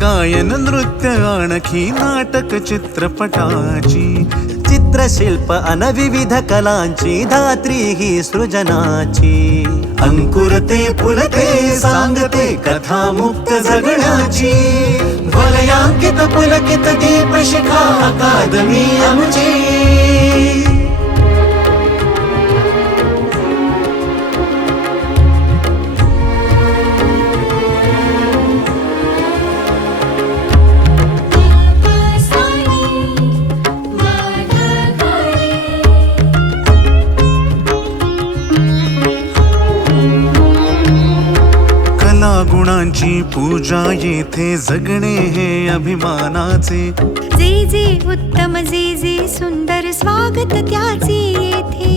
गायन नृत्य आणखी नाटक चित्रपटाची चित्रशिल्प अन विविध कलांची धात्री ही सृजनाची अंकुरते फुलते सांगते कथा मुक्त जगण्याची वलयांकित पुलकित दीपशिखा अकादमी आमची गुणांची पूजा येथे जगणे हे अभिमानाचे जे जे उत्तम जे जे सुंदर स्वागत त्याचे येथे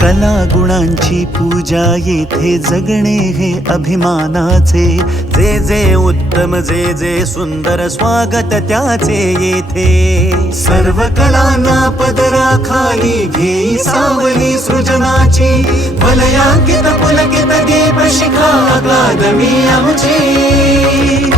कला गुणांची पूजा येथे जगणे हे अभिमानाचे जे जे उत्तम जे जे सुंदर स्वागत त्याचे येथे सर्व कलांना पदराखाली घेई सावली सृजनाची वलयांकित पुलकित दीपशिखा अकादमी आमची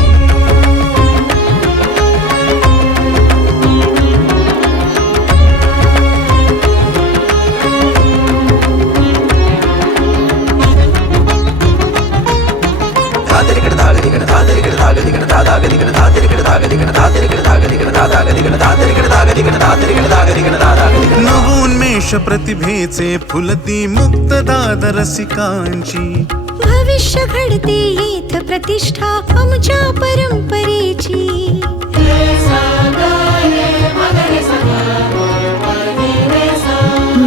नवोन्मेष प्रतिभेचे फुलती मुक्त दाद रसिकांची भविष्य घडते येथ प्रतिष्ठा आमच्या परंपरेची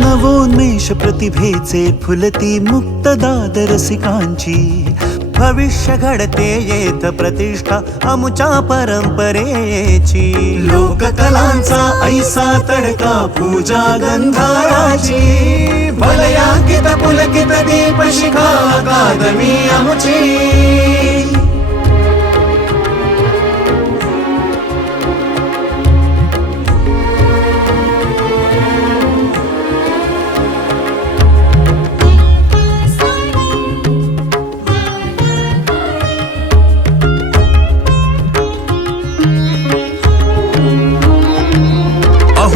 नवोन्मेष प्रतिभेचे फुलती मुक्त दाद रसिकांची भविष्य घडते येथ प्रतिष्ठा आमच्या परंपरेची लोककलांचा ऐसा तडका पूजा गंधाराची वलयांकित पुलकित दीपशिखा अकादमी आमची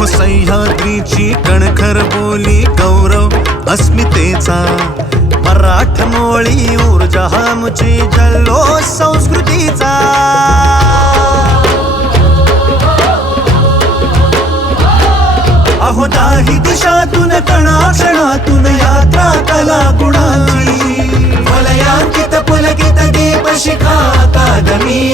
सह्याद्रीची कणखर बोली गौरव अस्मितेचा मराठमोळी ऊर्जा आमची जल्लोष संस्कृतीचा अहो दाही दिशातून कणाक्षणातून यात्रा कला गुणांची वलयांकित पुलकित दीपशिखा अकादमी